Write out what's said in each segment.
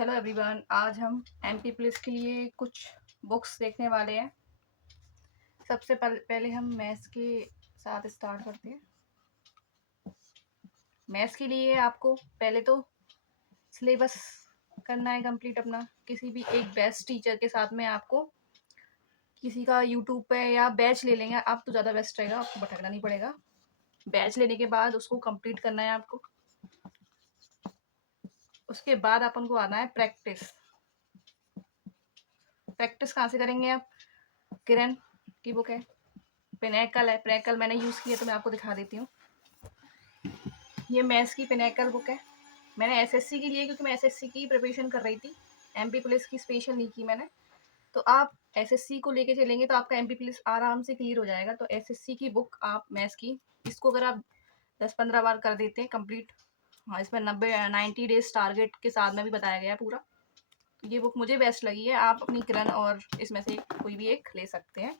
Hello everyone, आज हम MP police के लिए कुछ बुक्स देखने वाले हैं। सबसे पहले हम मैथ्स के साथ स्टार्ट करते हैं। मैथ्स के लिए आपको पहले तो सिलेबस करना है कंप्लीट अपना। किसी भी एक बेस्ट टीचर के साथ में आपको किसी का यूट्यूब पे या बैच ले लेंगे आप तो ज़्यादा बेस्ट रहेगा, आपको भटकना नहीं पड़ेगा। बैच लेने के बाद उसको कंप्लीट करना है आपको। उसके बाद अपन को आना है प्रैक्टिस। प्रैक्टिस कहाँ से करेंगे आप? किरण की बुक है, पिनैकल है। पिनैकल मैंने यूज़ की है तो मैं आपको दिखा देती हूँ। ये मैथ्स की पिनैकल बुक है। मैंने एसएससी की लिए क्योंकि मैं एसएससी की प्रिपरेशन कर रही थी। एमपी पुलिस की स्पेशल नहीं की मैंने। तो आप एसएससी को लेके चलेंगे तो आपका एमपी पुलिस आराम से क्लियर हो जाएगा। तो एसएससी की बुक आप मैथ्स की, इसको अगर आप 10-15 बार कर देते हैं कंप्लीट, हाँ इसमें 90 डेज टारगेट के साथ में भी बताया गया है पूरा। ये बुक मुझे बेस्ट लगी है। आप अपनी किरण और इसमें से कोई भी एक ले सकते हैं।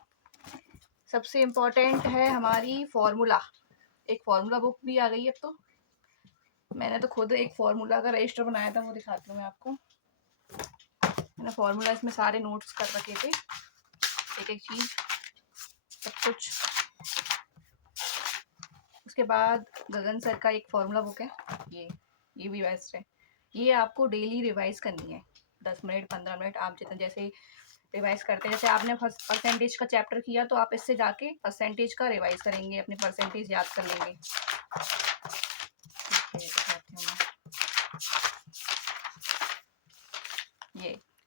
सबसे इम्पोर्टेंट है हमारी फॉर्मूला। एक फॉर्मूला बुक भी आ गई है अब तो। मैंने तो खुद एक फॉर्मूला का रजिस्टर बनाया था, वो दिखाती हूँ मैं आपको। मैंने फॉर्मूला इसमें सारे नोट्स कर रखे थे, एक एक चीज़ सब कुछ। उसके बाद गगन सर का एक फॉर्मूला बुक है, ये भी बेस्ट है। ये आपको डेली रिवाइज करनी है, 10 मिनट 15 मिनट आप जितने जैसे रिवाइज करते हैं। जैसे आपने परसेंटेज का चैप्टर किया तो आप इससे जाके परसेंटेज का रिवाइज करेंगे, अपने परसेंटेज याद कर लेंगे।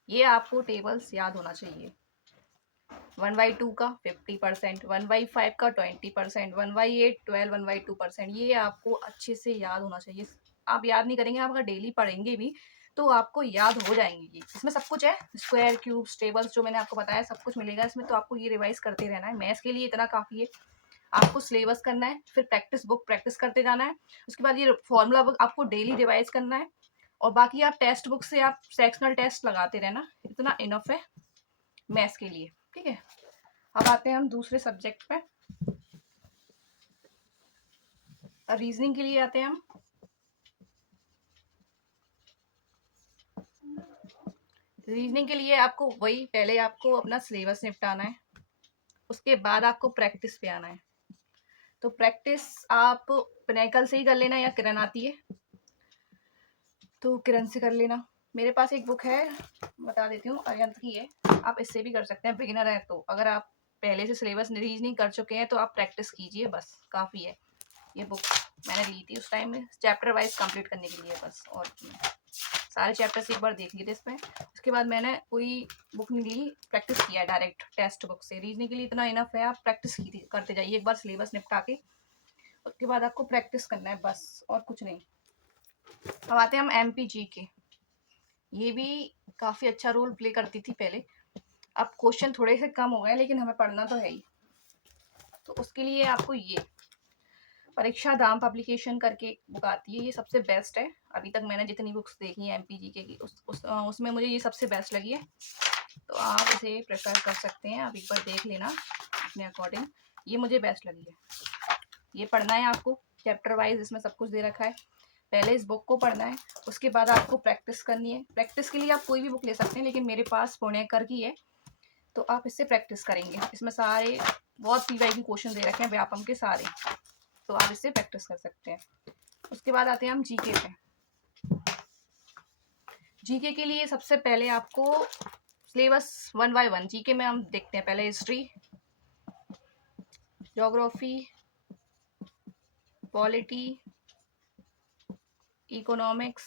ये आपको टेबल्स याद होना चाहिए। 1/2 का 50%, 1/5 का 20%, 1/8 12, 1/2%। ये आपको अच्छे से याद होना चाहिए। आप याद नहीं करेंगे, आप अगर डेली पढ़ेंगे भी तो आपको याद हो जाएंगे। ये इसमें सब कुछ है, स्क्वायर क्यूब टेबल्स जो मैंने आपको बताया सब कुछ मिलेगा इसमें। तो आपको ये रिवाइज करते रहना है। मैथ्स के लिए इतना काफ़ी है। आपको सिलेबस करना है, फिर प्रैक्टिस बुक प्रैक्टिस करते जाना है। उसके बाद ये फॉर्मूला बुक आपको डेली रिवाइज करना है। और बाकी आप टेक्स्ट बुक से आप सेक्शनल टेस्ट लगाते रहना, इतना इनफ है मैथ्स के लिए। ठीक है, अब आते हैं हम दूसरे सब्जेक्ट पे। रीजनिंग के लिए आते हैं हम। रीजनिंग के लिए आपको वही, पहले आपको अपना सिलेबस निपटाना है, उसके बाद आपको प्रैक्टिस पे आना है। तो प्रैक्टिस आप पिनैकल से ही कर लेना या किरण आती है तो किरण से कर लेना। मेरे पास एक बुक है, बता देती हूँ, अरिहंत की है। आप इससे भी कर सकते हैं, बिगिनर है तो। अगर आप पहले से सिलेबस रीजनिंग कर चुके हैं तो आप प्रैक्टिस कीजिए, बस काफ़ी है। ये बुक मैंने ली थी उस टाइम में चैप्टर वाइज कंप्लीट करने के लिए बस, और सारे चैप्टर्स एक बार देख लिए थे इसमें। उसके बाद मैंने कोई बुक नहीं ली, प्रैक्टिस किया डायरेक्ट टेक्स्ट बुक से। रीजनिंग के लिए इतना इनफ है, आप प्रैक्टिस करते जाइए एक बार सिलेबस निपटा के। उसके बाद आपको प्रैक्टिस करना है बस, और कुछ नहीं। अब आते हैं हम एमपीजी के। ये भी काफ़ी अच्छा रोल प्ले करती थी पहले। अब क्वेश्चन थोड़े से कम हो गए लेकिन हमें पढ़ना तो है ही। तो उसके लिए आपको ये परीक्षा धाम पब्लिकेशन करके एक बुक आती है, ये सबसे बेस्ट है। अभी तक मैंने जितनी बुक्स देखी हैं एमपीजी के की उसमें मुझे ये सबसे बेस्ट लगी है। तो आप इसे प्रेफर कर सकते हैं, आप एक बार देख लेना अपने अकॉर्डिंग। ये मुझे बेस्ट लगी है। ये पढ़ना है आपको चैप्टर वाइज, इसमें सब कुछ दे रखा है। पहले इस बुक को पढ़ना है, उसके बाद आपको प्रैक्टिस करनी है। प्रैक्टिस के लिए आप कोई भी बुक ले सकते हैं, लेकिन मेरे पास पुणेकर की है तो आप इससे प्रैक्टिस करेंगे। इसमें सारे बहुत पीवाई के क्वेश्चन दे रखे हैं व्यापम के सारे, तो आप इससे प्रैक्टिस कर सकते हैं। उसके बाद आते हैं हम जीके पे। जीके के लिए सबसे पहले आपको सिलेबस 1 बाय 1 जीके में हम देखते हैं। पहले history, geography, polity, economics,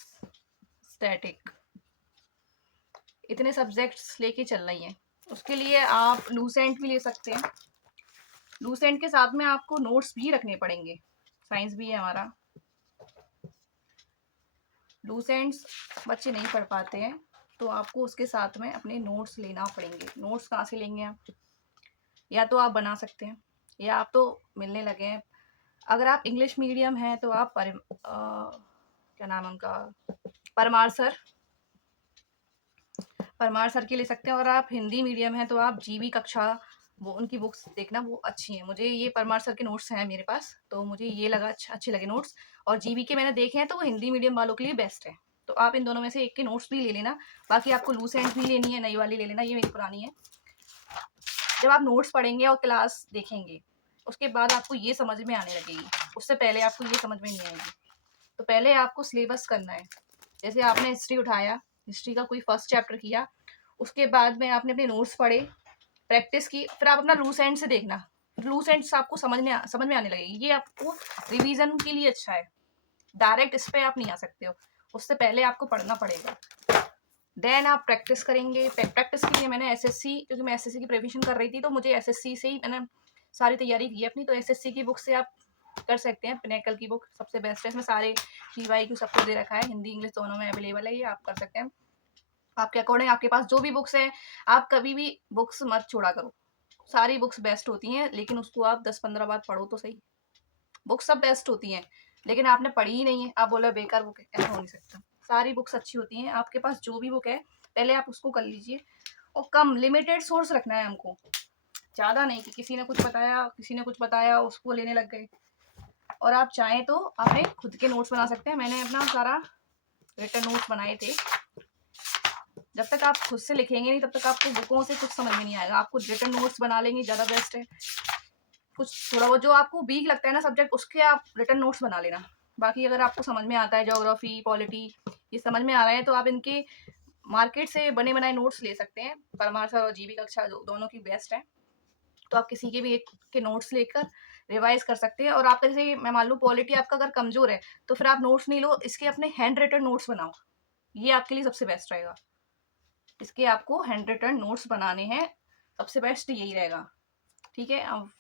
static, इतने सब्जेक्ट्स लेके चल रही हैं। उसके लिए आप लूसेंट भी ले सकते हैं। लूसेंट के साथ में आपको नोट्स भी रखने पड़ेंगे, साइंस भी है हमारा। लूसेंट्स बच्चे नहीं पढ़ पाते हैं तो आपको उसके साथ में अपने नोट्स लेना पड़ेंगे। नोट्स कहाँ से लेंगे आप? या तो आप बना सकते हैं या आप तो मिलने लगे हैं। अगर आप इंग्लिश मीडियम हैं तो आप क्या नाम है उनका, परमार सर के ले सकते हैं। और आप हिंदी मीडियम हैं तो आप जीवी कक्षा, वो उनकी बुक्स देखना, वो अच्छी हैं। मुझे ये परमार सर के नोट्स हैं मेरे पास, तो मुझे ये लगा अच्छे लगे नोट्स। और जीवी के मैंने देखे हैं तो वो हिंदी मीडियम वालों के लिए बेस्ट है। तो आप इन दोनों में से एक के नोट्स भी ले लेना। बाकी आपको लूज एंड भी लेनी है, नई वाली ले लेना, ये मेरी पुरानी है। जब आप नोट्स पढ़ेंगे और क्लास देखेंगे, उसके बाद आपको ये समझ में आने लगेगी, उससे पहले आपको ये समझ में नहीं आएगी। तो पहले आपको सिलेबस करना है। जैसे आपने हिस्ट्री उठाया, हिस्ट्री का कोई फर्स्ट चैप्टर किया, उसके बाद में आपने अपने नोट्स पढ़े, प्रैक्टिस की, फिर आप अपना लूज एंड से देखना। लूज एंड्स आपको समझ में आने लगेगी। ये आपको रिवीजन के लिए अच्छा है, डायरेक्ट इस पे आप नहीं आ सकते हो, उससे पहले आपको पढ़ना पड़ेगा। देन आप प्रैक्टिस करेंगे। प्रैक्टिस के लिए मैंने एसएससी, क्योंकि मैं एसएससी की प्रिपरेशन कर रही थी, तो मुझे एसएससी से ही मैंने सारी तैयारी की अपनी। तो एसएससी की बुक से आप कर सकते हैं। पिनेकल की बुक सबसे बेस्ट है, इसमें सारे PYQ सब कुछ दे रखा है, हिंदी इंग्लिश दोनों में अवेलेबल है, ये आप कर सकते हैं। आपके अकॉर्डिंग आपके पास जो भी बुक्स हैं, आप कभी भी बुक्स मत छोड़ा करो। सारी बुक्स बेस्ट होती हैं, लेकिन उसको आप 10-15 बार पढ़ो तो सही। बुक्स सब बेस्ट होती हैं, लेकिन आपने पढ़ी ही नहीं है, आप बोला बेकार बुक है, ऐसा हो नहीं सकता। सारी बुक्स अच्छी होती हैं। आपके पास जो भी बुक है, पहले आप उसको कर लीजिए। और कम लिमिटेड सोर्स रखना है हमको, ज़्यादा नहीं कि किसी ने कुछ बताया, किसी ने कुछ बताया, उसको लेने लग गए। और आप चाहें तो अपने खुद के नोट्स बना सकते हैं। मैंने अपना सारा रिटन नोट्स बनाए थे। जब तक आप खुद से लिखेंगे नहीं, तब तक आपको बुकों से कुछ समझ में नहीं आएगा। आपको रिटन नोट्स बना लेंगे, ज़्यादा बेस्ट है। कुछ थोड़ा बहुत जो आपको वीक लगता है ना सब्जेक्ट, उसके आप रिटन नोट्स बना लेना। बाकी अगर आपको समझ में आता है, ज्योग्राफी, पॉलिटी, ये समझ में आ रहा है, तो आप इनके मार्केट से बने बनाए नोट्स ले सकते हैं। परमार्थ और जीवी कक्षा दोनों की बेस्ट है। तो आप किसी के भी एक के नोट्स लेकर रिवाइज कर सकते हैं। और आपका जैसे मैं मान लूँ पॉलिटी आपका अगर कमजोर है, तो फिर आप नोट्स नहीं लो, इसके अपने हैंड रिटन नोट्स बनाओ, ये आपके लिए सबसे बेस्ट रहेगा। इसके आपको हैंड रिटन नोट्स बनाने हैं, सबसे बेस्ट यही रहेगा। ठीक है, अब